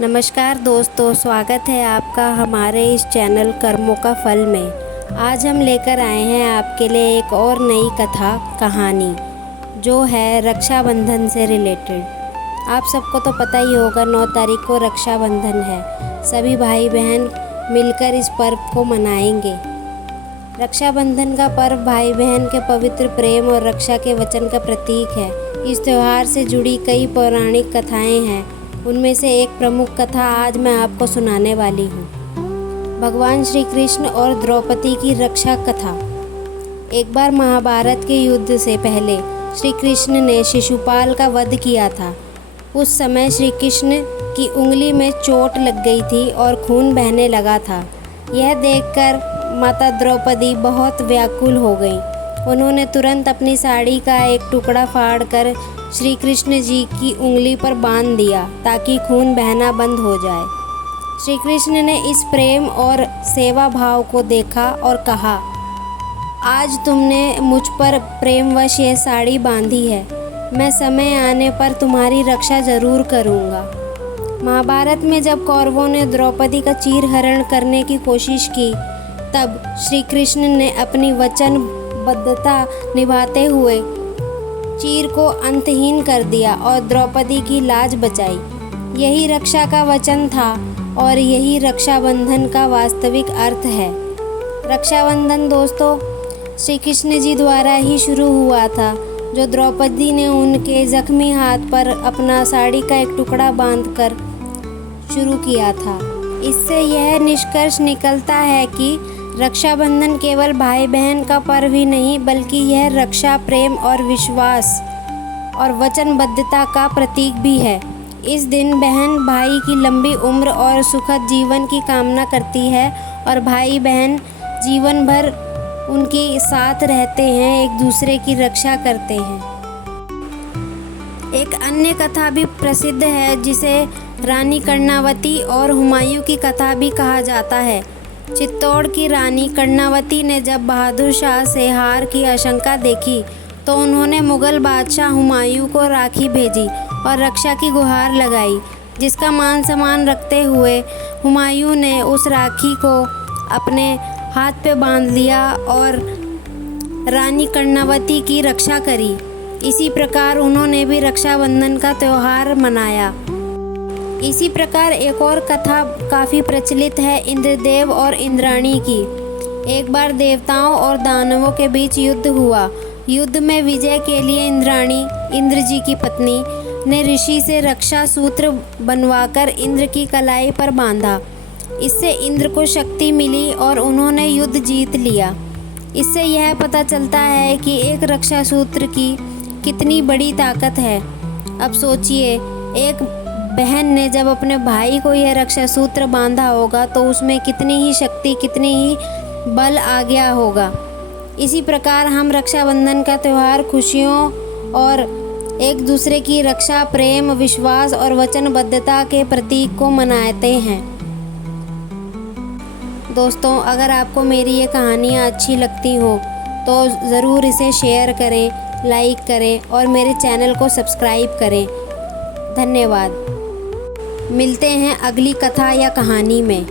नमस्कार दोस्तों, स्वागत है आपका हमारे इस चैनल कर्मों का फल में। आज हम लेकर आए हैं आपके लिए एक और नई कहानी जो है रक्षाबंधन से रिलेटेड। आप सबको तो पता ही होगा 9 तारीख को रक्षाबंधन है। सभी भाई बहन मिलकर इस पर्व को मनाएंगे। रक्षाबंधन का पर्व भाई बहन के पवित्र प्रेम और रक्षा के वचन का प्रतीक है। इस त्यौहार से जुड़ी कई पौराणिक कथाएं हैं। उनमें से एक प्रमुख कथा आज मैं आपको सुनाने वाली हूँ। भगवान श्री कृष्ण और द्रौपदी की रक्षा कथा। एक बार महाभारत के युद्ध से पहले श्री कृष्ण ने शिशुपाल का वध किया था। उस समय श्री कृष्ण की उंगली में चोट लग गई थी और खून बहने लगा था। यह देखकर माता द्रौपदी बहुत व्याकुल हो गई। उन्होंने तुरंत अपनी साड़ी का एक टुकड़ा फाड़कर श्री कृष्ण जी की उंगली पर बांध दिया ताकि खून बहना बंद हो जाए। श्री कृष्ण ने इस प्रेम और सेवा भाव को देखा और कहा, आज तुमने मुझ पर प्रेमवश यह साड़ी बांधी है, मैं समय आने पर तुम्हारी रक्षा जरूर करूँगा। महाभारत में जब कौरवों ने द्रौपदी का चीरहरण करने की कोशिश की, तब श्री कृष्ण ने अपनी वचनबद्धता निभाते हुए चीर को अंतहीन कर दिया और द्रौपदी की लाज बचाई। यही रक्षा का वचन था और यही रक्षाबंधन का वास्तविक अर्थ है। रक्षाबंधन दोस्तों श्री कृष्ण जी द्वारा ही शुरू हुआ था, जो द्रौपदी ने उनके जख्मी हाथ पर अपना साड़ी का एक टुकड़ा बांधकर शुरू किया था। इससे यह निष्कर्ष निकलता है कि रक्षाबंधन केवल भाई बहन का पर्व ही नहीं, बल्कि यह रक्षा, प्रेम और विश्वास और वचनबद्धता का प्रतीक भी है। इस दिन बहन भाई की लंबी उम्र और सुखद जीवन की कामना करती है और भाई बहन जीवन भर उनके साथ रहते हैं, एक दूसरे की रक्षा करते हैं। एक अन्य कथा भी प्रसिद्ध है जिसे रानी कर्णावती और हुमायूं की कथा भी कहा जाता है। चित्तौड़ की रानी कर्णावती ने जब बहादुर शाह से हार की आशंका देखी तो उन्होंने मुग़ल बादशाह हुमायूं को राखी भेजी और रक्षा की गुहार लगाई, जिसका मान सम्मान रखते हुए हुमायूं ने उस राखी को अपने हाथ पे बांध लिया और रानी कर्णावती की रक्षा करी। इसी प्रकार उन्होंने भी रक्षाबंधन का त्यौहार मनाया। इसी प्रकार एक और कथा काफ़ी प्रचलित है इंद्रदेव और इंद्राणी की। एक बार देवताओं और दानवों के बीच युद्ध हुआ। युद्ध में विजय के लिए इंद्राणी, इंद्र जी की पत्नी, ने ऋषि से रक्षा सूत्र बनवाकर इंद्र की कलाई पर बांधा। इससे इंद्र को शक्ति मिली और उन्होंने युद्ध जीत लिया। इससे यह पता चलता है कि एक रक्षा सूत्र की कितनी बड़ी ताकत है। अब सोचिए, एक बहन ने जब अपने भाई को यह रक्षा सूत्र बांधा होगा तो उसमें कितनी ही शक्ति, कितनी ही बल आ गया होगा। इसी प्रकार हम रक्षाबंधन का त्यौहार खुशियों और एक दूसरे की रक्षा, प्रेम, विश्वास और वचनबद्धता के प्रतीक को मनाते हैं। दोस्तों, अगर आपको मेरी ये कहानियाँ अच्छी लगती हो तो ज़रूर इसे शेयर करें, लाइक करें और मेरे चैनल को सब्सक्राइब करें। धन्यवाद। मिलते हैं अगली कथा या कहानी में।